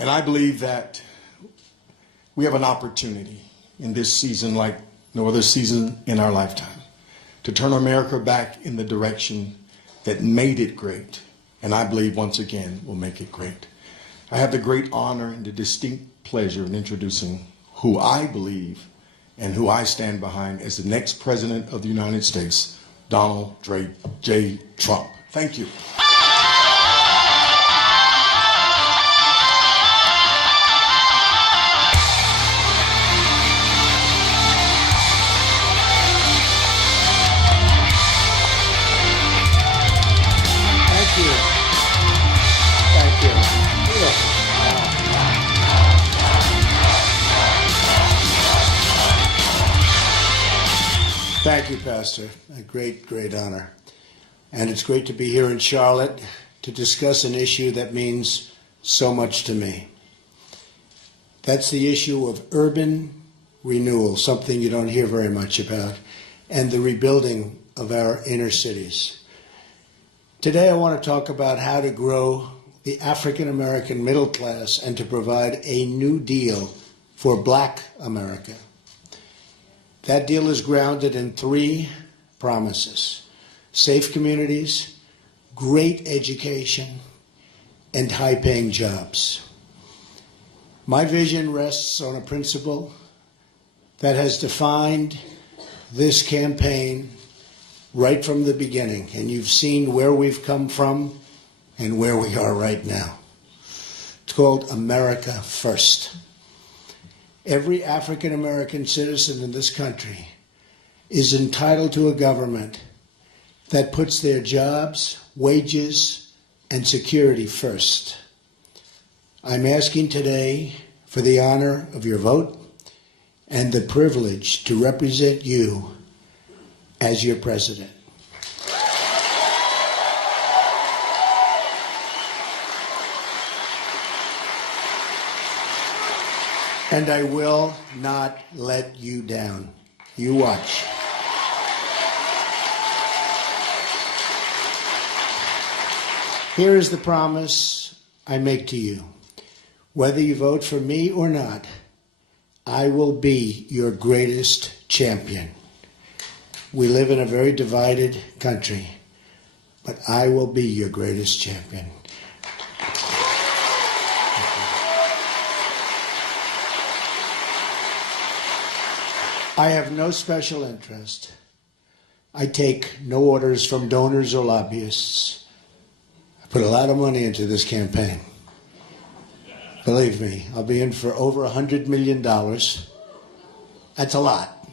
And I believe that we have an opportunity in this season like no other season in our lifetime to turn America back in the direction that made it great. And I believe once again will make it great. I have the great honor and the distinct pleasure in introducing who I believe and who I stand behind as the next President of the United States, Donald J. Trump. Thank you. Thank you, Pastor. A great, great honor. And it's great to be here in Charlotte to discuss an issue that means so much to me. That's the issue of urban renewal, something you don't hear very much about, and the rebuilding of our inner cities. Today I want to talk about how to grow the African-American middle class and to provide a new deal for Black America. That deal is grounded in 3 promises: safe communities, great education, and high-paying jobs. My vision rests on a principle that has defined this campaign right from the beginning, and you've seen where we've come from and where we are right now. It's called America First. Every African-American citizen in this country is entitled to a government that puts their jobs, wages, and security first. I'm asking today for the honor of your vote and the privilege to represent you as your president. And I will not let you down. You watch. Here is the promise I make to you. Whether you vote for me or not, I will be your greatest champion. We live in a very divided country, but I will be your greatest champion. I have no special interest. I take no orders from donors or lobbyists. I put a lot of money into this campaign. Believe me, I'll be in for over $100 million. That's a lot.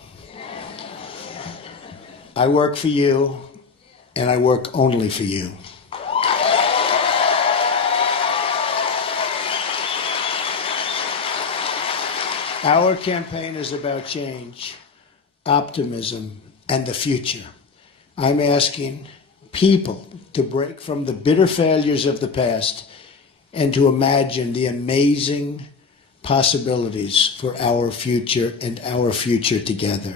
I work for you, and I work only for you. Our campaign is about change, optimism, and the future. I'm asking people to break from the bitter failures of the past and to imagine the amazing possibilities for our future and our future together.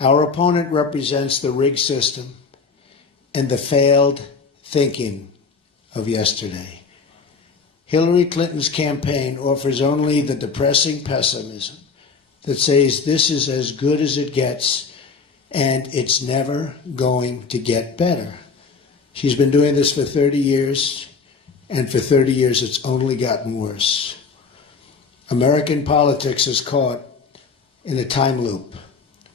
Our opponent represents the rigged system and the failed thinking of yesterday. Hillary Clinton's campaign offers only the depressing pessimism that says this is as good as it gets and it's never going to get better. She's been doing this for 30 years, and for 30 years it's only gotten worse. American politics is caught in a time loop.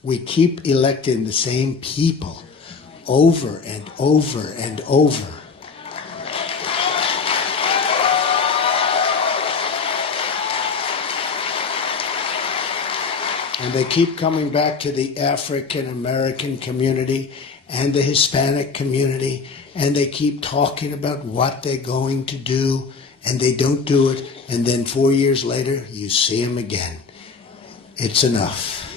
We keep electing the same people over and over and over. And they keep coming back to the African American community and the Hispanic community, and they keep talking about what they're going to do, and they don't do it, and then 4 years later, you see them again. It's enough.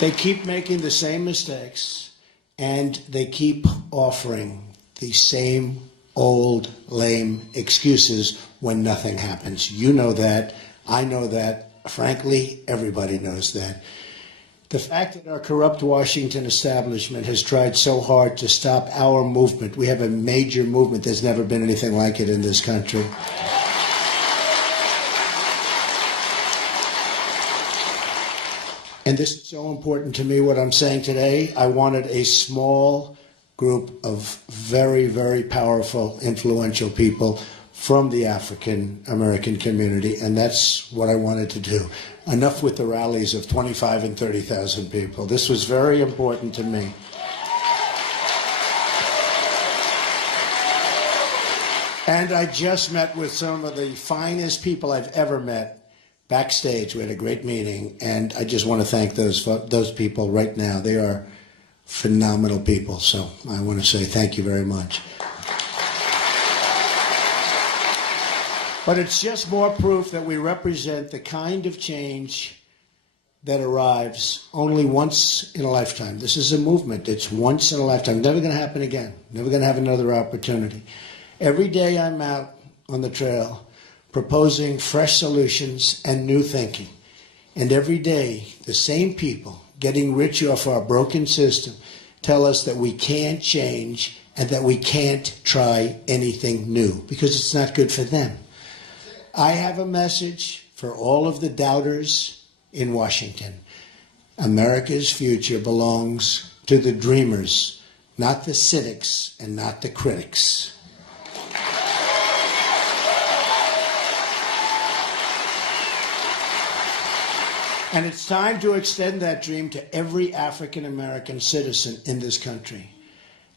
They keep making the same mistakes, and they keep offering the same old, lame excuses when nothing happens. You know that. I know that. Frankly, everybody knows that. The fact that our corrupt Washington establishment has tried so hard to stop our movement, we have a major movement, there's never been anything like it in this country. And this is so important to me, what I'm saying today. I wanted a small group of very, very powerful, influential people from the African American community, and that's what I wanted to do. Enough with the rallies of 25 and 30,000 people. This was very important to me. And I just met with some of the finest people I've ever met backstage. We had a great meeting, and I just want to thank those people right now. They are phenomenal people, so I want to say thank you very much. But it's just more proof that we represent the kind of change that arrives only once in a lifetime. This is a movement. It's once in a lifetime. Never going to happen again. Never going to have another opportunity. Every day I'm out on the trail proposing fresh solutions and new thinking. And every day, the same people getting rich off our broken system tell us that we can't change and that we can't try anything new because it's not good for them. I have a message for all of the doubters in Washington. America's future belongs to the dreamers, not the cynics and not the critics. And it's time to extend that dream to every African American citizen in this country.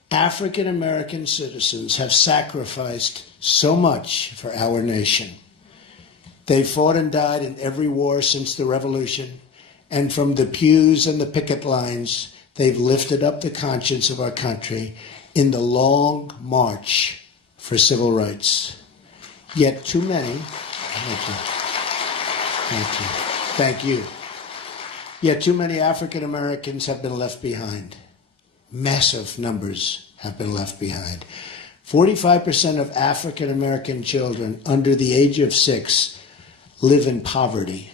African American citizens have sacrificed so much for our nation. They fought and died in every war since the Revolution, and from the pews and the picket lines, they've lifted up the conscience of our country in the long march for civil rights. Yet too many, thank you. Yet too many African Americans have been left behind. Massive numbers have been left behind. 45% of African American children under the age of 6 live in poverty.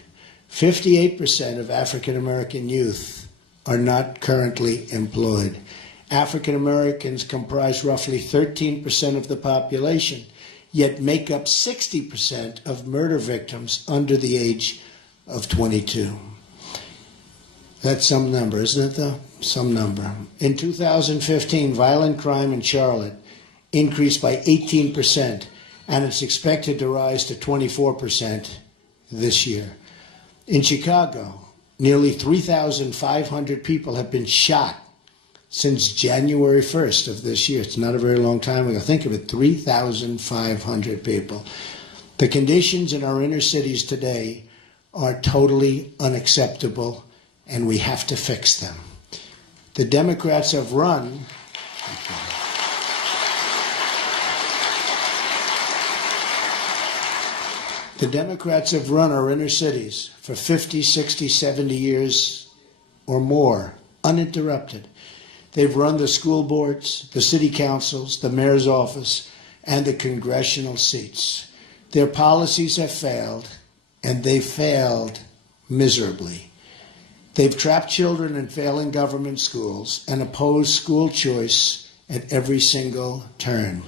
58% of African American youth are not currently employed. African Americans comprise roughly 13% of the population, yet make up 60% of murder victims under the age of 22. That's some number, isn't it, though? Some number. In 2015, violent crime in Charlotte increased by 18%, and it's expected to rise to 24% this year. In Chicago, nearly 3,500 people have been shot since January 1st of this year. It's not a very long time ago. Think of it, 3,500 people. The conditions in our inner cities today are totally unacceptable, and we have to fix them. The Democrats have run our inner cities for 50, 60, 70 years or more, uninterrupted. They've run the school boards, the city councils, the mayor's office, and the congressional seats. Their policies have failed, and they failed miserably. They've trapped children in failing government schools and opposed school choice at every single turn.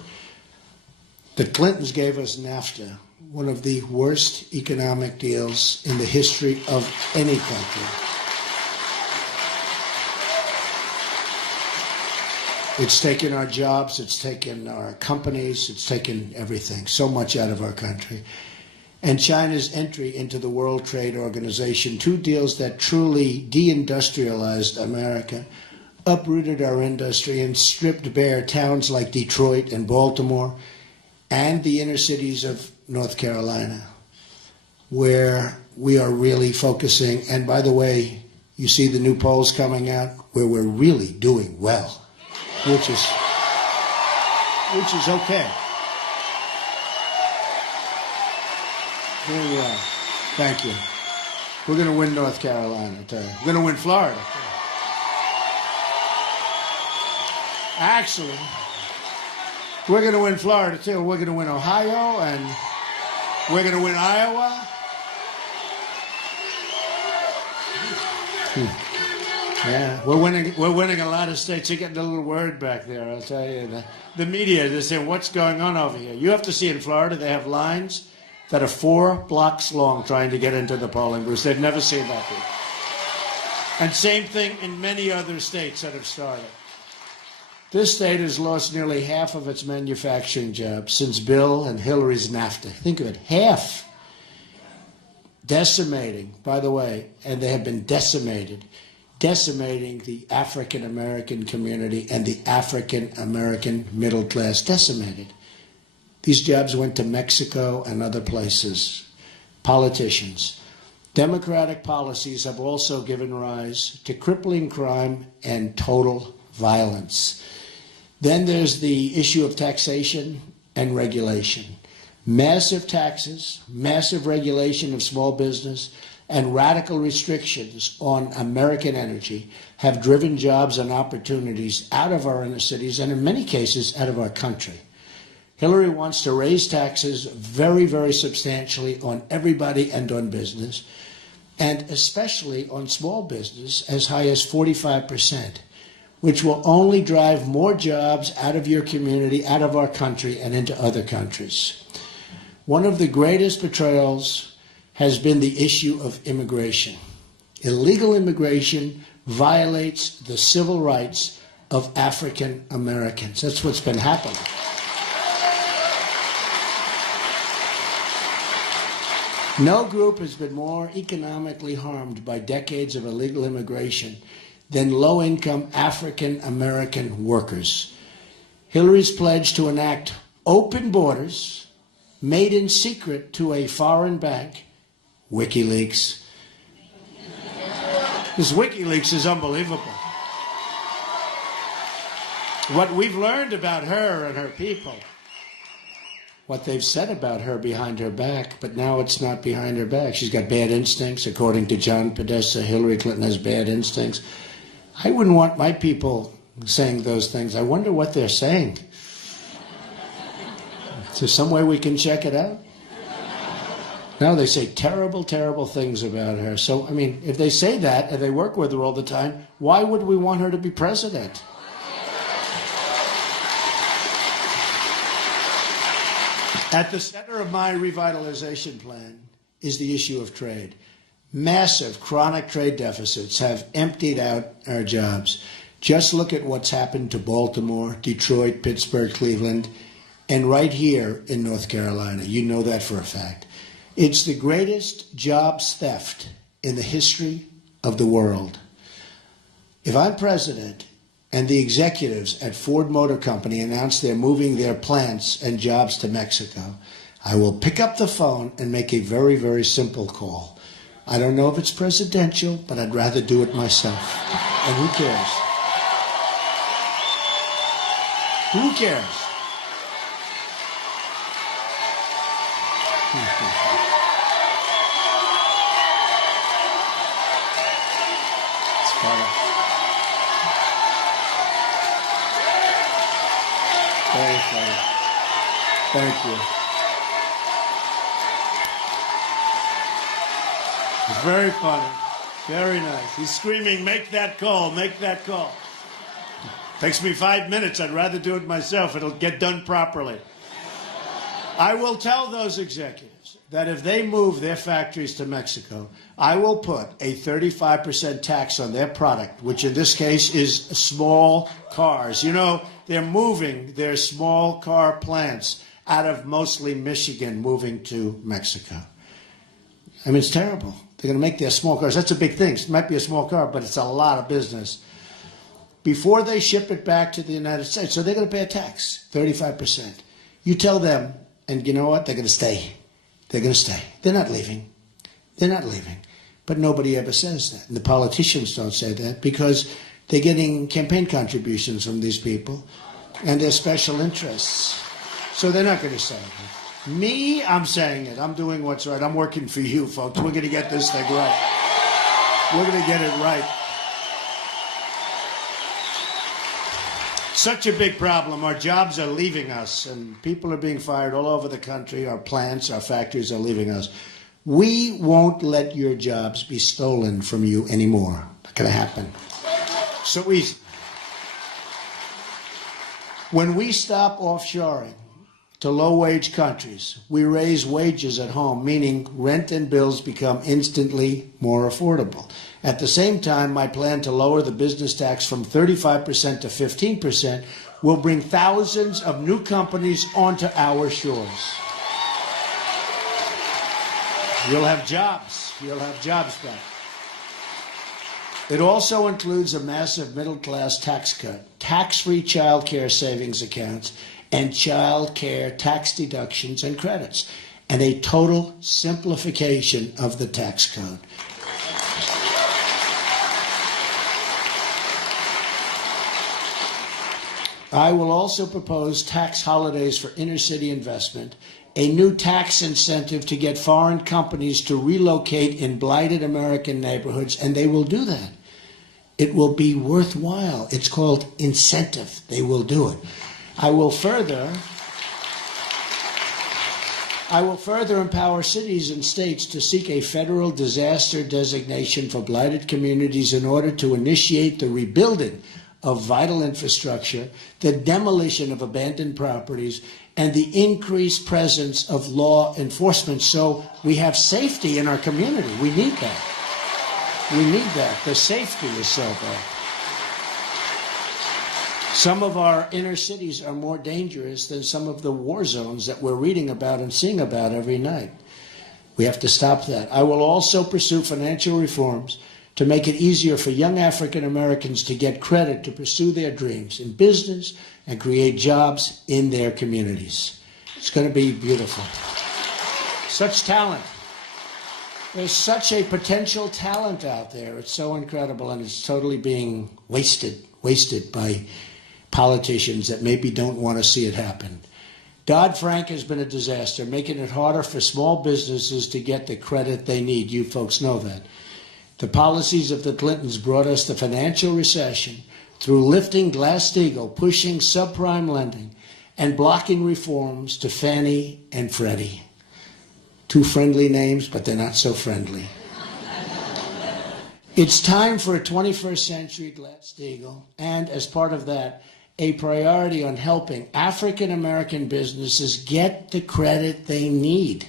The Clintons gave us NAFTA, one of the worst economic deals in the history of any country. It's taken our jobs, it's taken our companies, it's taken everything, so much out of our country. And China's entry into the World Trade Organization, two deals that truly deindustrialized America, uprooted our industry and stripped bare towns like Detroit and Baltimore and the inner cities of North Carolina, where we are really focusing. And by the way, you see the new polls coming out where we're really doing well, which is okay. Here we are. Thank you. We're going to win North Carolina, I tell you. We're going to win Florida. Actually, we're going to win Florida, too. We're going to win Ohio, and we're going to win Iowa. Yeah, we're winning a lot of states. You're getting a little word back there, I'll tell you. The media, they're saying, what's going on over here? You have to see in Florida, they have lines that are 4 blocks long trying to get into the polling booths. They've never seen that before. And same thing in many other states that have started. This state has lost nearly half of its manufacturing jobs since Bill and Hillary's NAFTA. Think of it, half. Decimating, by the way, and they have been decimating the African-American community and the African-American middle class, decimated. These jobs went to Mexico and other places. Politicians. Democratic policies have also given rise to crippling crime and total violence. Then there's the issue of taxation and regulation. Massive taxes, massive regulation of small business, and radical restrictions on American energy have driven jobs and opportunities out of our inner cities and in many cases out of our country. Hillary wants to raise taxes very, very substantially on everybody and on business, and especially on small business as high as 45%, which will only drive more jobs out of your community, out of our country, and into other countries. One of the greatest betrayals has been the issue of immigration. Illegal immigration violates the civil rights of African Americans. That's what's been happening. No group has been more economically harmed by decades of illegal immigration than low-income African American workers. Hillary's pledge to enact open borders, made in secret to a foreign bank, WikiLeaks. This WikiLeaks is unbelievable. What we've learned about her and her people, what they've said about her behind her back, but now it's not behind her back. She's got bad instincts. According to John Podesta, Hillary Clinton has bad instincts. I wouldn't want my people saying those things. I wonder what they're saying. Is there some way we can check it out? No, they say terrible, terrible things about her. So, I mean, if they say that and they work with her all the time, why would we want her to be president? At the center of my revitalization plan is the issue of trade. Massive chronic trade deficits have emptied out our jobs. Just look at what's happened to Baltimore, Detroit, Pittsburgh, Cleveland, and right here in North Carolina. You know that for a fact. It's the greatest jobs theft in the history of the world. If I'm president and the executives at Ford Motor Company announce they're moving their plants and jobs to Mexico, I will pick up the phone and make a very, very simple call. I don't know if it's presidential, but I'd rather do it myself. And who cares? Who cares? It's funny. Very funny. Thank you. It's very funny. Very nice. He's screaming, make that call, make that call. Takes me 5 minutes. I'd rather do it myself. It'll get done properly. I will tell those executives that if they move their factories to Mexico, I will put a 35% tax on their product, which in this case is small cars. You know, they're moving their small car plants out of mostly Michigan, moving to Mexico. I mean, it's terrible. They're going to make their small cars. That's a big thing. It might be a small car, but it's a lot of business. Before they ship it back to the United States, so they're going to pay a tax, 35%. You tell them, and you know what? They're going to stay. They're going to stay. They're not leaving. They're not leaving. But nobody ever says that. And the politicians don't say that because they're getting campaign contributions from these people and their special interests. So they're not going to say it. Me, I'm saying it. I'm doing what's right. I'm working for you, folks. We're going to get this thing right. We're going to get it right. Such a big problem. Our jobs are leaving us, and people are being fired all over the country. Our plants, our factories are leaving us. We won't let your jobs be stolen from you anymore. Not going to happen. So easy. When we stop offshoring to low-wage countries, we raise wages at home, meaning rent and bills become instantly more affordable. At the same time, my plan to lower the business tax from 35% to 15% will bring thousands of new companies onto our shores. You'll have jobs. You'll have jobs back. It also includes a massive middle-class tax cut, tax-free child care savings accounts, and child care tax deductions and credits, and a total simplification of the tax code. I will also propose tax holidays for inner-city investment, a new tax incentive to get foreign companies to relocate in blighted American neighborhoods, and they will do that. It will be worthwhile. It's called incentive. They will do it. I will further empower cities and states to seek a federal disaster designation for blighted communities in order to initiate the rebuilding of vital infrastructure, the demolition of abandoned properties, and the increased presence of law enforcement so we have safety in our community. We need that. We need that. The safety is so bad. Some of our inner cities are more dangerous than some of the war zones that we're reading about and seeing about every night. We have to stop that. I will also pursue financial reforms to make it easier for young African Americans to get credit to pursue their dreams in business and create jobs in their communities. It's going to be beautiful. Such talent. There's such a potential talent out there. It's so incredible, and it's totally being wasted by politicians that maybe don't want to see it happen. Dodd-Frank has been a disaster, making it harder for small businesses to get the credit they need. You folks know that. The policies of the Clintons brought us the financial recession through lifting Glass-Steagall, pushing subprime lending, and blocking reforms to Fannie and Freddie. Two friendly names, but they're not so friendly. It's time for a 21st century Glass-Steagall, and as part of that, a priority on helping African American businesses get the credit they need.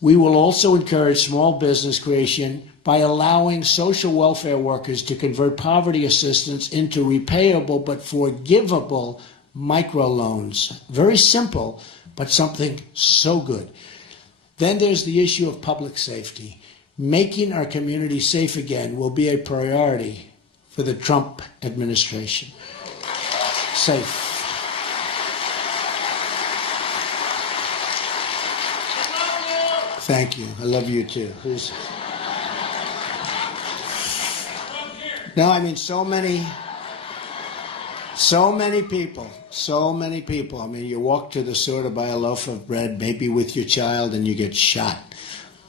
We will also encourage small business creation by allowing social welfare workers to convert poverty assistance into repayable but forgivable microloans. Very simple, but something so good. Then there's the issue of public safety. Making our community safe again will be a priority for the Trump administration. Safe. Thank you. I love you too. No, I mean, so many people. I mean, you walk to the store to buy a loaf of bread, maybe with your child, and you get shot.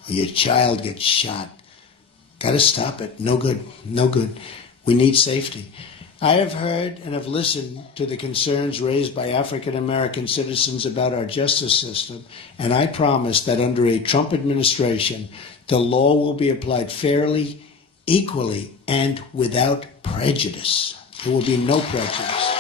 Or your child gets shot. Got to stop it. No good. No good. We need safety. I have heard and have listened to the concerns raised by African American citizens about our justice system, and I promise that under a Trump administration, the law will be applied fairly, equally, and without prejudice. There will be no prejudice.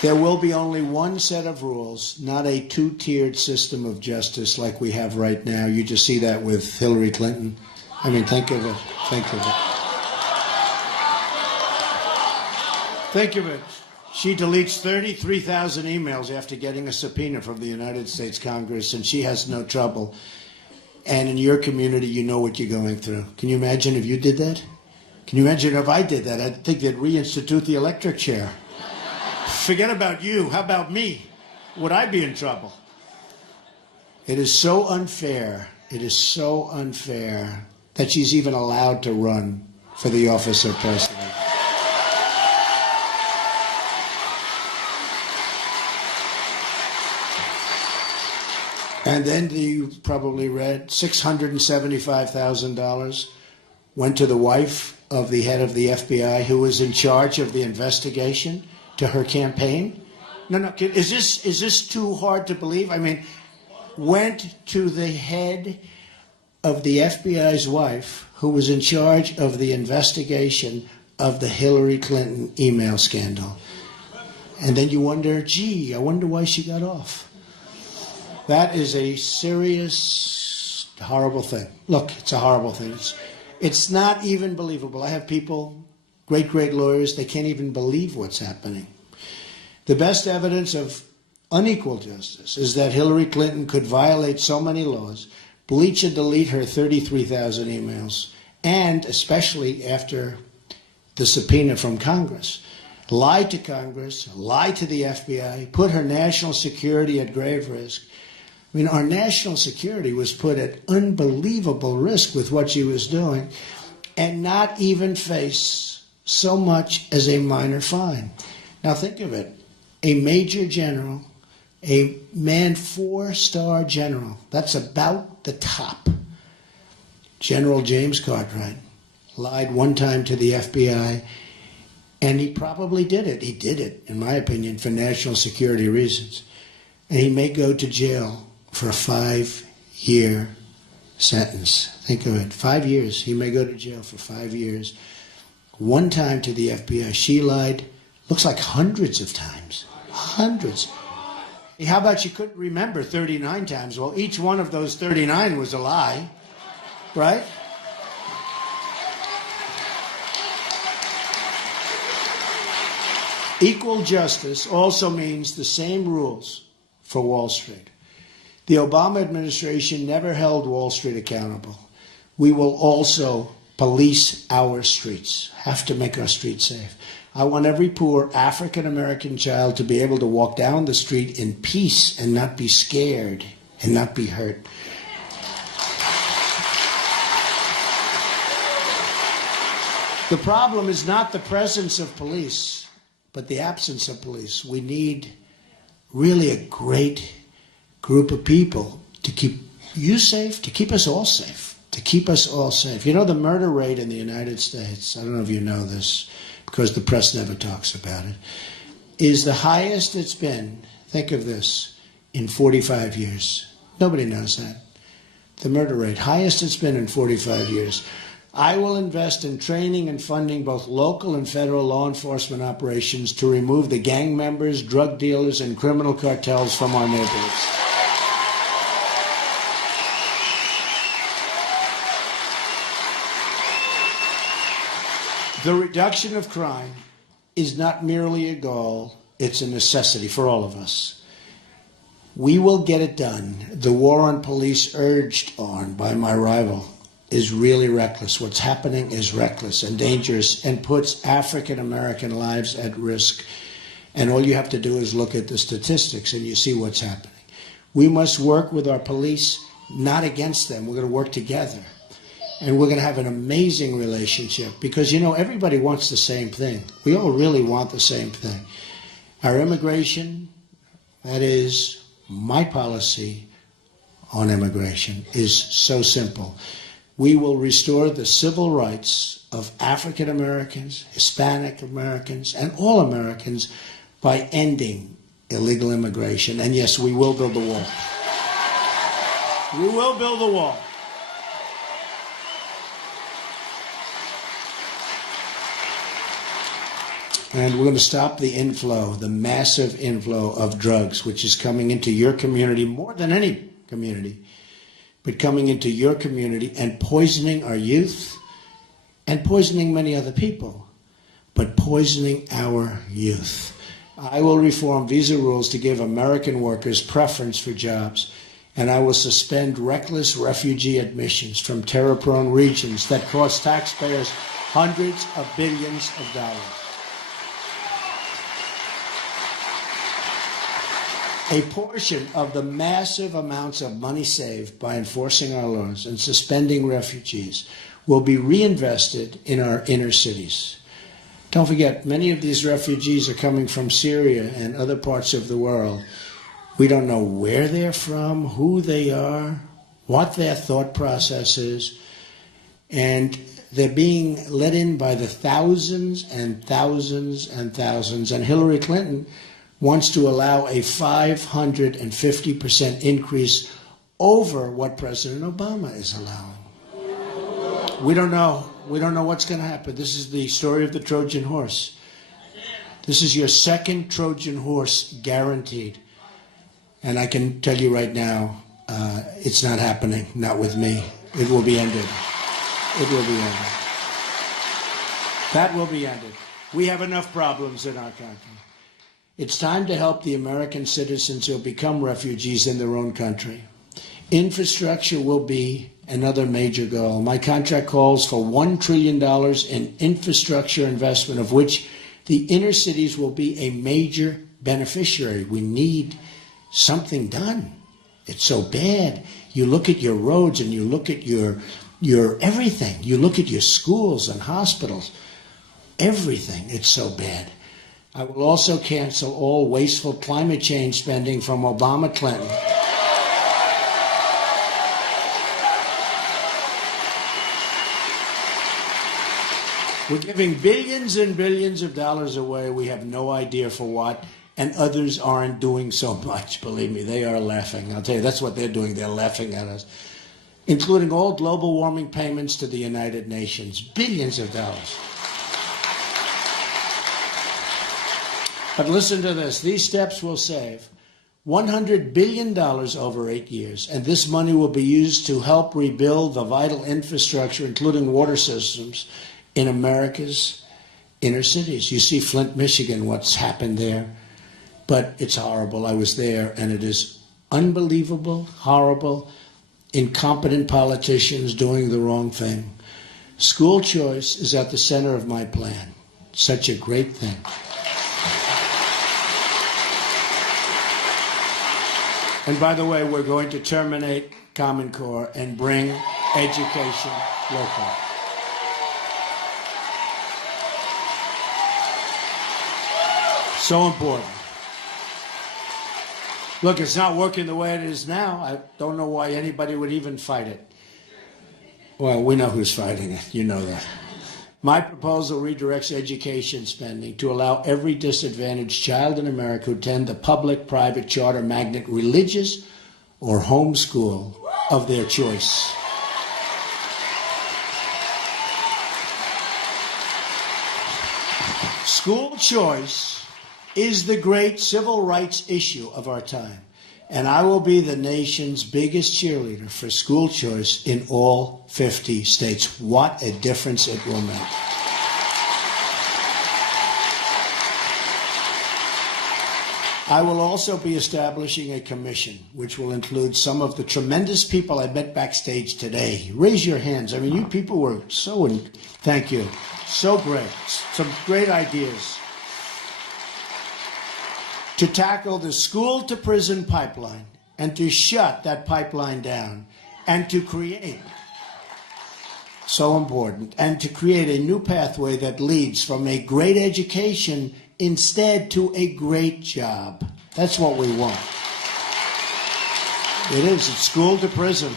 There will be only one set of rules, not a two-tiered system of justice like we have right now. You just see that with Hillary Clinton. I mean, think of it. Think of it. Think of it. She deletes 33,000 emails after getting a subpoena from the United States Congress, and she has no trouble. And in your community, you know what you're going through. Can you imagine if you did that? Can you imagine if I did that? I'd think they'd reinstitute the electric chair. Forget about you. How about me? Would I be in trouble? It is so unfair. It is so unfair that she's even allowed to run for the office of president. And then you probably read $675,000 went to the wife of the head of the FBI who was in charge of the investigation to her campaign. No, is this too hard to believe? I mean, went to the head of the FBI's wife, who was in charge of the investigation of the Hillary Clinton email scandal. And then you wonder, gee, I wonder why she got off. That is a serious, horrible thing. Look, it's a horrible thing. It's not even believable. I have people, great lawyers, they can't even believe what's happening. The best evidence of unequal justice is that Hillary Clinton could violate so many laws, bleach and delete her 33,000 emails, and especially after the subpoena from Congress, lie to Congress, lie to the FBI, put her national security at grave risk. I mean, our national security was put at unbelievable risk with what she was doing, and not even face so much as a minor fine. Now think of it. A major general, a man 4-star general, that's about the top. General James Cartwright lied one time to the FBI, and he probably did it. He did it, in my opinion, for national security reasons. And he may go to jail for a 5-year sentence. Think of it, 5 years. He may go to jail for 5 years. One time to the FBI, she lied, looks like hundreds of times. Hundreds. How about you couldn't remember 39 times? Well, each one of those 39 was a lie, right? Equal justice also means the same rules for Wall Street. The Obama administration never held Wall Street accountable. We will also police our streets, have to make our streets safe. I want every poor African-American child to be able to walk down the street in peace and not be scared and not be hurt. The problem is not the presence of police, but the absence of police. We need really a great group of people to keep you safe, to keep us all safe, to keep us all safe. You know, the murder rate in the United States, I don't know if you know this, because the press never talks about it, is the highest it's been, think of this, in 45 years. Nobody knows that. The murder rate, highest it's been in 45 years. I will invest in training and funding both local and federal law enforcement operations to remove the gang members, drug dealers, and criminal cartels from our neighborhoods. The reduction of crime is not merely a goal, it's a necessity for all of us. We will get it done. The war on police urged on by my rival is really reckless. What's happening is reckless and dangerous and puts African American lives at risk. And all you have to do is look at the statistics and you see what's happening. We must work with our police, not against them. We're going to work together. And we're going to have an amazing relationship because, you know, everybody wants the same thing. We all really want the same thing. Our immigration, that is my policy on immigration, is so simple. We will restore the civil rights of African Americans, Hispanic Americans, and all Americans by ending illegal immigration. And yes, we will build the wall. We will build the wall. And we're going to stop the inflow, the massive inflow of drugs, which is coming into your community more than any community, but coming into your community and poisoning our youth and poisoning many other people, but poisoning our youth. I will reform visa rules to give American workers preference for jobs, and I will suspend reckless refugee admissions from terror-prone regions that cost taxpayers hundreds of billions of dollars. A portion of the massive amounts of money saved by enforcing our laws and suspending refugees will be reinvested in our inner cities. Don't forget, many of these refugees are coming from Syria and other parts of the world. We don't know where they're from, who they are, what their thought process is, and they're being let in by the thousands and thousands and thousands. And Hillary Clinton wants to allow a 550% increase over what President Obama is allowing. We don't know. We don't know what's going to happen. This is the story of the Trojan horse. This is your second Trojan horse guaranteed. And I can tell you right now, it's not happening, not with me. It will be ended. It will be ended. That will be ended. We have enough problems in our country. It's time to help the American citizens who have become refugees in their own country. Infrastructure will be another major goal. My contract calls for $1 trillion in infrastructure investment, of which the inner cities will be a major beneficiary. We need something done. It's so bad. You look at your roads and you look at your everything. You look at your schools and hospitals. Everything. It's so bad. I will also cancel all wasteful climate change spending from Obama Clinton. We're giving billions and billions of dollars away. We have no idea for what. And others aren't doing so much. Believe me, they are laughing. I'll tell you, that's what they're doing. They're laughing at us. Including all global warming payments to the United Nations. Billions of dollars. But listen to this. These steps will save $100 billion over 8 years. And this money will be used to help rebuild the vital infrastructure, including water systems, in America's inner cities. You see Flint, Michigan, what's happened there. But it's horrible. I was there, and it is unbelievable, horrible, incompetent politicians doing the wrong thing. School choice is at the center of my plan. Such a great thing. And by the way, we're going to terminate Common Core and bring education local. So important. Look, it's not working the way it is now. I don't know why anybody would even fight it. Well, we know who's fighting it. You know that. My proposal redirects education spending to allow every disadvantaged child in America to attend the public, private, charter, magnet, religious, or home school of their choice. School choice is the great civil rights issue of our time. And I will be the nation's biggest cheerleader for school choice in all 50 states. What a difference it will make. I will also be establishing a commission, which will include some of the tremendous people I met backstage today. Raise your hands. I mean, you people were thank you. So great. Some great ideas. To tackle the school-to-prison pipeline and to shut that pipeline down and to create, so important, and to create a new pathway that leads from a great education instead to a great job. That's what we want. It is. It's school to prison.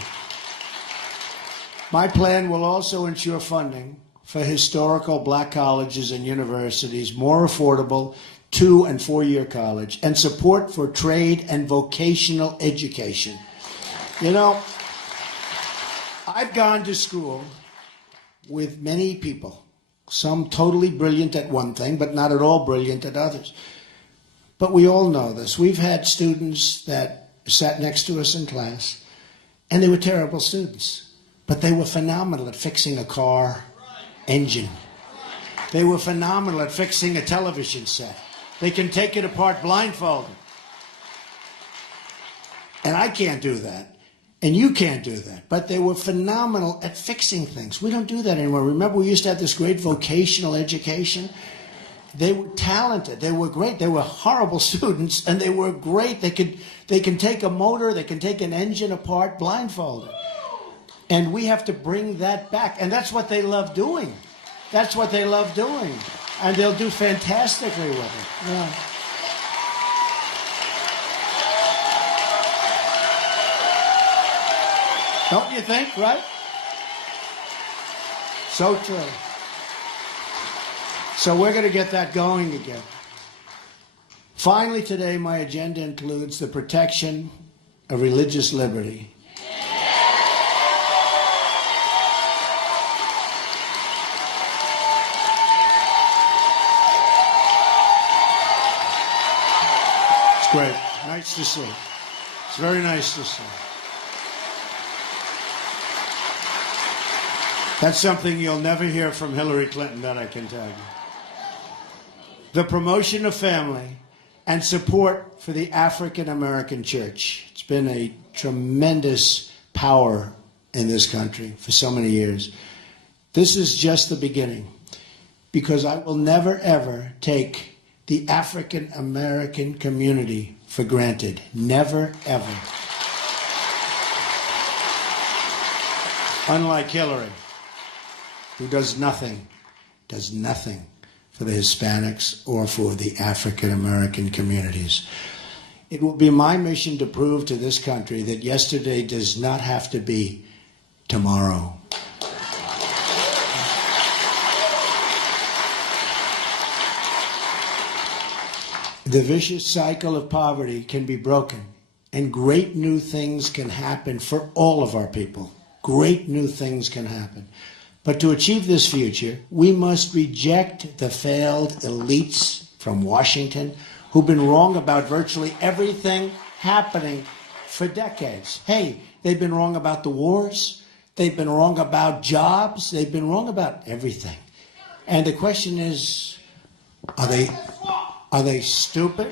My plan will also ensure funding for historical black colleges and universities, more affordable 2- and 4-year college, and support for trade and vocational education. You know, I've gone to school with many people, some totally brilliant at one thing, but not at all brilliant at others. But we all know this. We've had students that sat next to us in class, and they were terrible students, but they were phenomenal at fixing a car engine. They were phenomenal at fixing a television set. They can take it apart blindfolded. And I can't do that. And you can't do that. But they were phenomenal at fixing things. We don't do that anymore. Remember, we used to have this great vocational education? They were talented. They were great. They were horrible students, and they were great. They can take a motor, they can take an engine apart blindfolded. And we have to bring that back. And that's what they love doing. That's what they love doing. And they'll do fantastically with it. Yeah. Don't you think, right? So true. So we're going to get that going again. Finally today, my agenda includes the protection of religious liberty great. Nice to see. It's very nice to see. That's something you'll never hear from Hillary Clinton, that I can tell you. The promotion of family and support for the African American church. It's been a tremendous power in this country for so many years. This is just the beginning, because I will never, ever take the African American community for granted. Never, ever. Unlike Hillary, who does nothing for the Hispanics or for the African American communities. It will be my mission to prove to this country that yesterday does not have to be tomorrow. The vicious cycle of poverty can be broken, and great new things can happen for all of our people. Great new things can happen. But to achieve this future, we must reject the failed elites from Washington who've been wrong about virtually everything happening for decades. Hey, they've been wrong about the wars. They've been wrong about jobs. They've been wrong about everything. And the question is, are they stupid?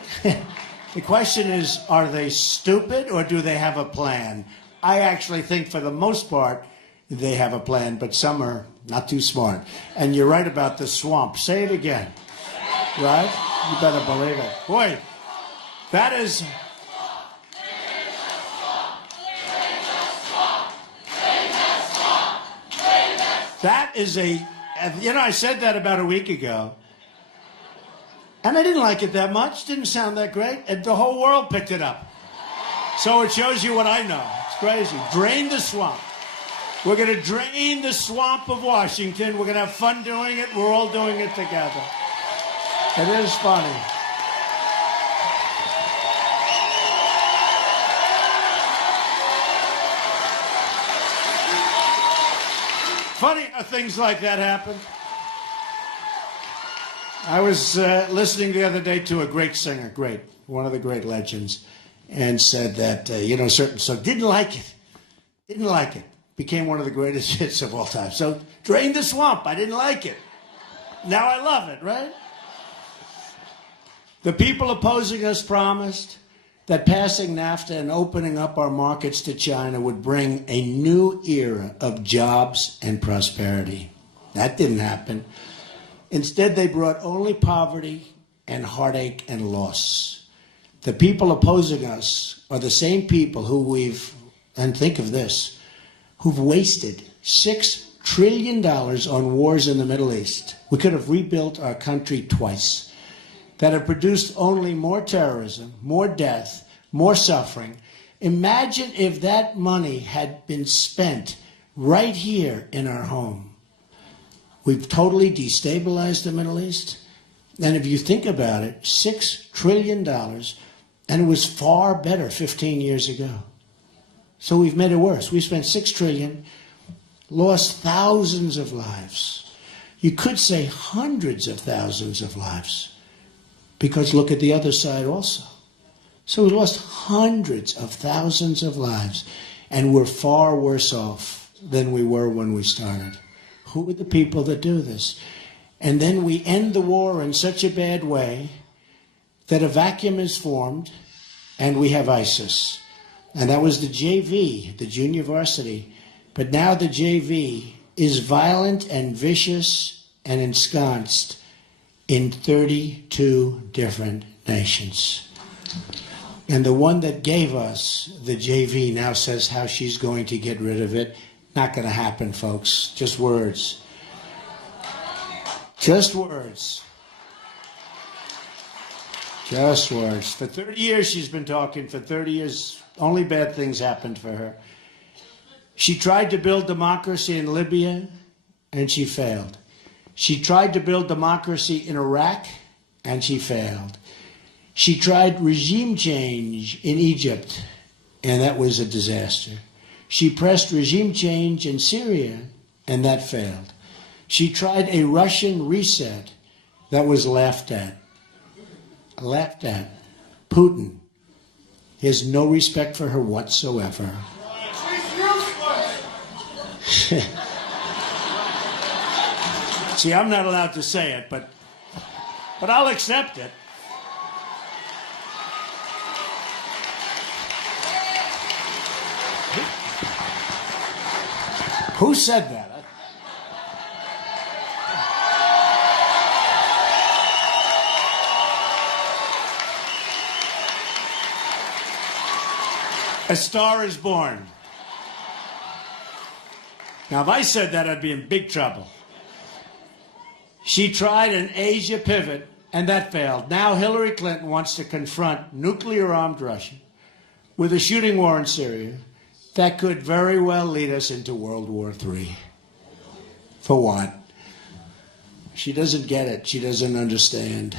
The question is, are they stupid or do they have a plan? I actually think for the most part, they have a plan, but some are not too smart. And you're right about the swamp. Say it again. Right? You better believe it. Boy, that is... That is a... You know, I said that about a week ago. And I didn't like it that much. Didn't sound that great. And the whole world picked it up. So it shows you what I know. It's crazy. Drain the swamp. We're going to drain the swamp of Washington. We're going to have fun doing it. We're all doing it together. It is funny. Funny how things like that happen. I was listening the other day to a great singer, one of the great legends, and said that, certain song, didn't like it. Became one of the greatest hits of all time. So, Drain the Swamp, I didn't like it. Now I love it, right? The people opposing us promised that passing NAFTA and opening up our markets to China would bring a new era of jobs and prosperity. That didn't happen. Instead, they brought only poverty and heartache and loss. The people opposing us are the same people and think of this, who've wasted $6 trillion on wars in the Middle East. We could have rebuilt our country twice. That have produced only more terrorism, more death, more suffering. Imagine if that money had been spent right here in our home. We've totally destabilized the Middle East. And if you think about it, $6 trillion, and it was far better 15 years ago. So we've made it worse. We spent $6 trillion, lost thousands of lives. You could say hundreds of thousands of lives, because look at the other side also. So we lost hundreds of thousands of lives, and we're far worse off than we were when we started. Who are the people that do this? And then we end the war in such a bad way that a vacuum is formed, and we have ISIS. And that was the JV, the junior varsity. But now the JV is violent and vicious and ensconced in 32 different nations. And the one that gave us the JV now says how she's going to get rid of it. Not going to happen, folks. Just words. Just words. Just words. For 30 years she's been talking. For 30 years, only bad things happened for her. She tried to build democracy in Libya, and she failed. She tried to build democracy in Iraq, and she failed. She tried regime change in Egypt, and that was a disaster. She pressed regime change in Syria, and that failed. She tried a Russian reset that was laughed at. Laughed at. Putin He has no respect for her whatsoever. See, I'm not allowed to say it, but I'll accept it. Who said that? A Star is Born. Now, if I said that, I'd be in big trouble. She tried an Asia pivot, and that failed. Now Hillary Clinton wants to confront nuclear-armed Russia with a shooting war in Syria that could very well lead us into World War III. For what? She doesn't get it. She doesn't understand.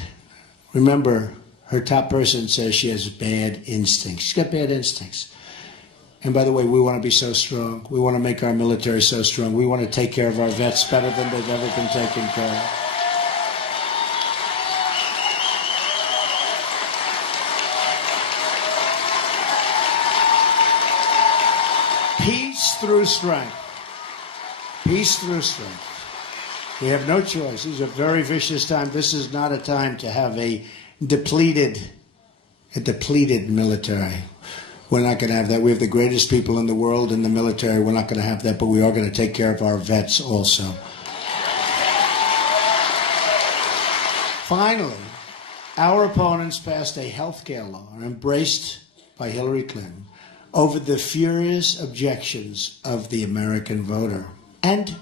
Remember, her top person says she has bad instincts. She's got bad instincts. And by the way, we want to be so strong. We want to make our military so strong. We want to take care of our vets better than they've ever been taken care of. Peace through strength. Peace through strength. We have no choice. This is a very vicious time. This is not a time to have a depleted military. We're not going to have that. We have the greatest people in the world in the military. We're not going to have that, but we are going to take care of our vets also. Finally, our opponents passed a health care law, embraced by Hillary Clinton, over the furious objections of the American voter. And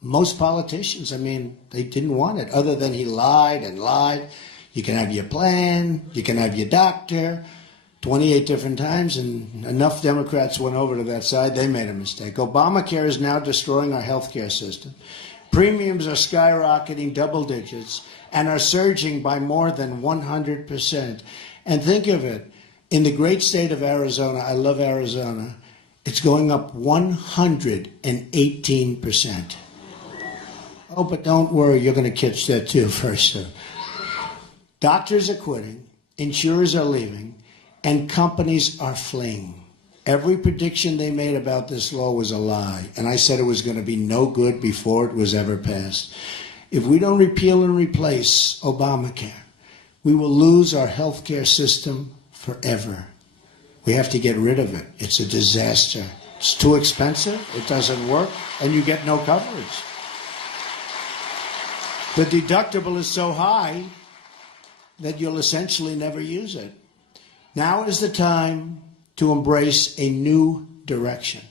most politicians, I mean, they didn't want it, other than he lied and lied. You can have your plan, you can have your doctor, 28 different times, and enough Democrats went over to that side, they made a mistake. Obamacare is now destroying our health care system. Premiums are skyrocketing double digits and are surging by more than 100%. And think of it, in the great state of Arizona, I love Arizona, it's going up 118%. Oh, but don't worry, you're going to catch that too first. Doctors are quitting, insurers are leaving, and companies are fleeing. Every prediction they made about this law was a lie, and I said it was going to be no good before it was ever passed. If we don't repeal and replace Obamacare, we will lose our health care system forever. We have to get rid of it. It's a disaster. It's too expensive, it doesn't work, and you get no coverage. The deductible is so high that you'll essentially never use it. Now is the time to embrace a new direction.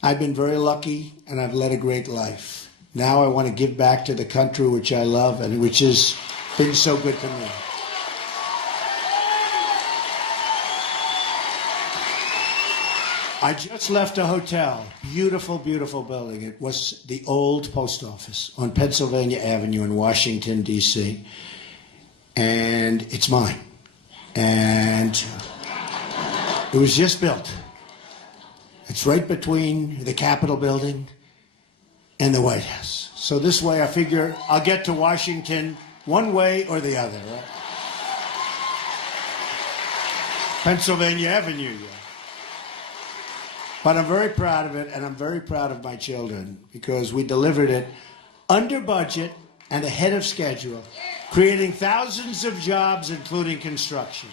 I've been very lucky and I've led a great life. Now I want to give back to the country which I love and which has been so good to me. I just left a hotel, beautiful, beautiful building. It was the old post office on Pennsylvania Avenue in Washington, D.C. And it's mine. And it was just built. It's right between the Capitol building and the White House. So this way I figure I'll get to Washington one way or the other, right? Pennsylvania Avenue, yeah. But I'm very proud of it, and I'm very proud of my children because we delivered it under budget and ahead of schedule, creating thousands of jobs, including construction.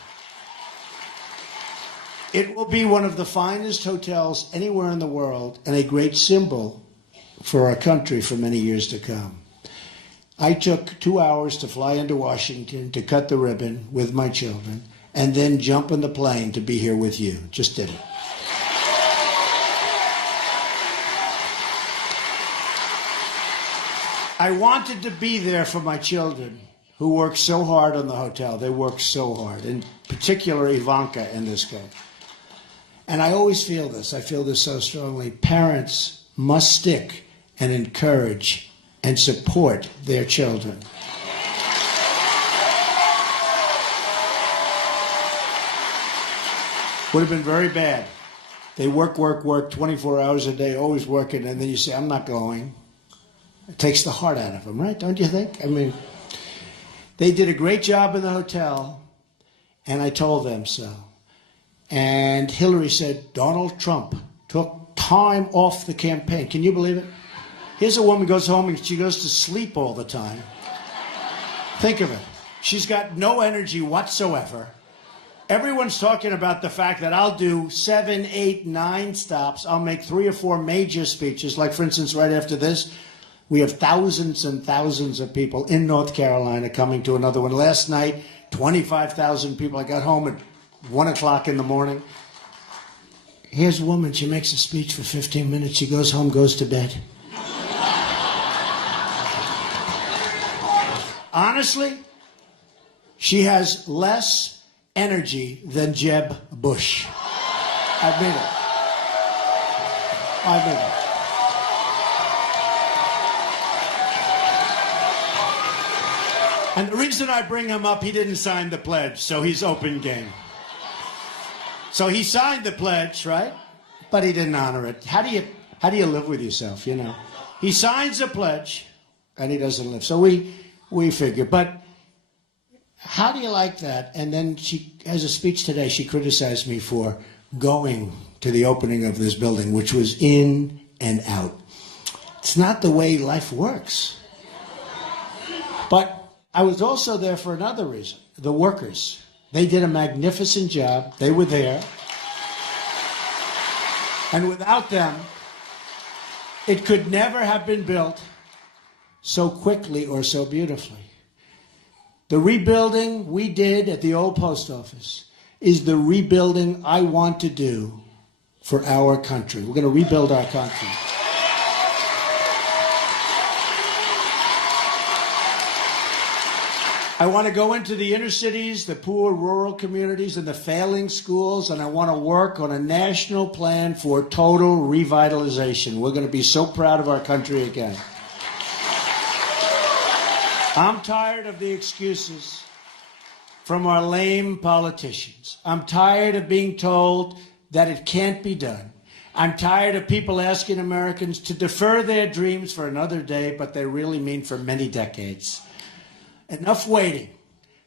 It will be one of the finest hotels anywhere in the world and a great symbol for our country for many years to come. I took 2 hours to fly into Washington to cut the ribbon with my children and then jump in the plane to be here with you. Just did it. I wanted to be there for my children who work so hard on the hotel. They work so hard, in particular Ivanka in this case. And I always feel this. I feel this so strongly. Parents must stick and encourage and support their children. Would have been very bad. They work 24 hours a day, always working, and then you say, I'm not going. It takes the heart out of them, right? Don't you think? I mean, they did a great job in the hotel, and I told them so. And Hillary said, Donald Trump took time off the campaign. Can you believe it? Here's a woman goes home and she goes to sleep all the time. Think of it. She's got no energy whatsoever. Everyone's talking about the fact that I'll do 7, 8, 9 stops. I'll make 3 or 4 major speeches. Like, for instance, right after this, we have thousands and thousands of people in North Carolina coming to another one. Last night, 25,000 people. I got home at 1 o'clock in the morning. Here's a woman. She makes a speech for 15 minutes. She goes home, goes to bed. Honestly, she has less energy than Jeb Bush. Admit it. Admit it. And the reason I bring him up, he didn't sign the pledge, so he's open game. So he signed the pledge, right? But he didn't honor it. How do you live with yourself, you know? He signs a pledge, and he doesn't live. So we figure, but how do you like that? And then she has a speech today. She criticized me for going to the opening of this building, which was in and out. It's not the way life works. But I was also there for another reason. The workers. They did a magnificent job. They were there. And without them, it could never have been built so quickly or so beautifully. The rebuilding we did at the old post office is the rebuilding I want to do for our country. We're going to rebuild our country. I want to go into the inner cities, the poor rural communities, and the failing schools, and I want to work on a national plan for total revitalization. We're going to be so proud of our country again. I'm tired of the excuses from our lame politicians. I'm tired of being told that it can't be done. I'm tired of people asking Americans to defer their dreams for another day, but they really mean for many decades. Enough waiting.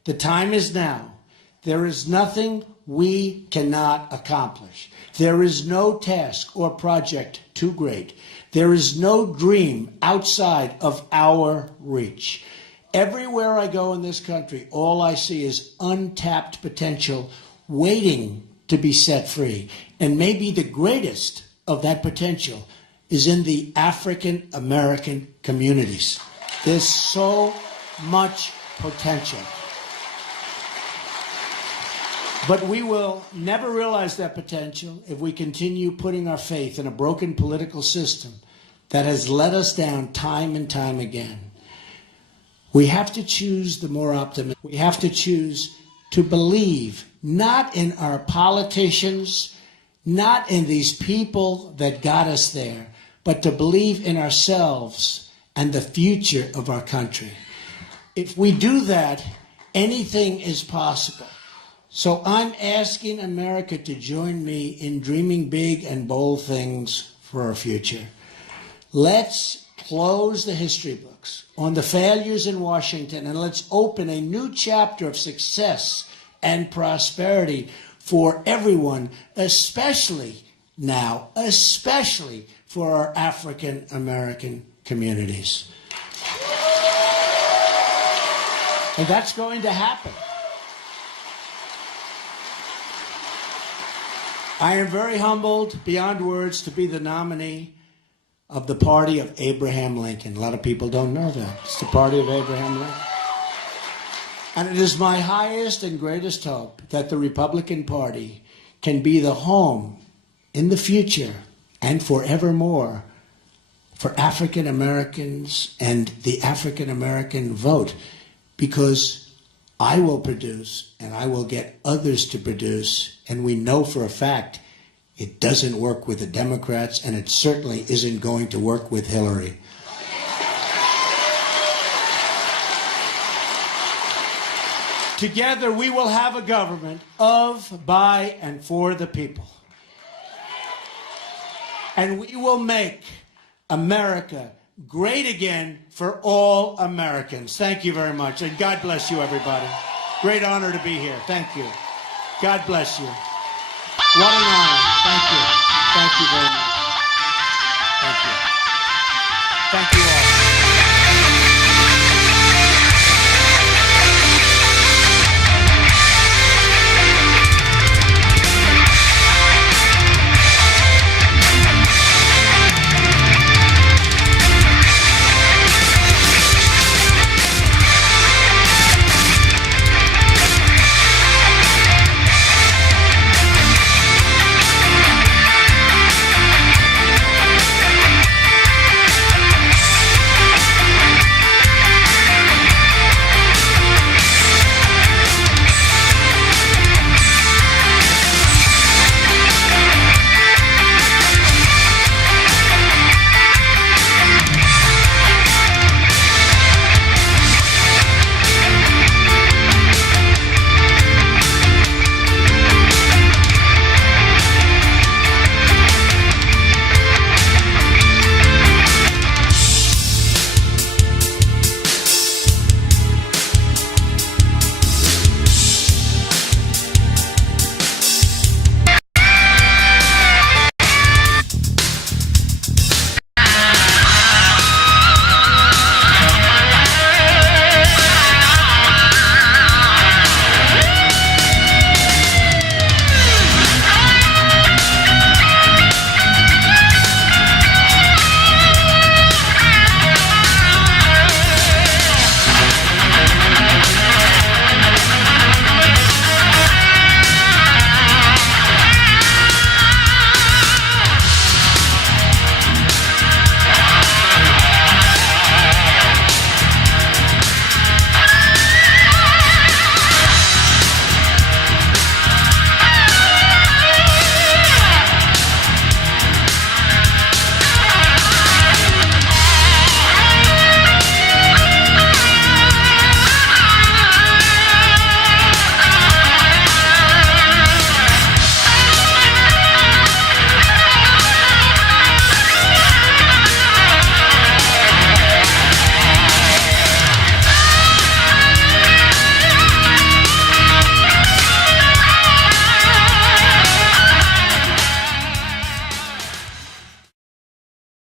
The time is now. There is nothing we cannot accomplish. There is no task or project too great. There is no dream outside of our reach. Everywhere I go in this country, all I see is untapped potential waiting to be set free. And maybe the greatest of that potential is in the African American communities. There's so much potential. But we will never realize that potential if we continue putting our faith in a broken political system that has let us down time and time again. We have to choose the more optimistic. We have to choose to believe not in our politicians, not in these people that got us there, but to believe in ourselves and the future of our country. If we do that, anything is possible. So I'm asking America to join me in dreaming big and bold things for our future. Let's close the history books on the failures in Washington, and let's open a new chapter of success and prosperity for everyone, especially now, especially for our African American communities. And that's going to happen. I am very humbled beyond words to be the nominee of the party of Abraham Lincoln. A lot of people don't know that. It's the party of Abraham Lincoln. And it is my highest and greatest hope that the Republican Party can be the home in the future and forevermore for African Americans and the African American vote, because I will produce and I will get others to produce, and we know for a fact it doesn't work with the Democrats, and it certainly isn't going to work with Hillary. Together we will have a government of, by, and for the people. And we will make America great again for all Americans. Thank you very much, and God bless you, everybody. Great honor to be here. Thank you. God bless you. What an honor. Thank you. Thank you very much. Thank you. Thank you all.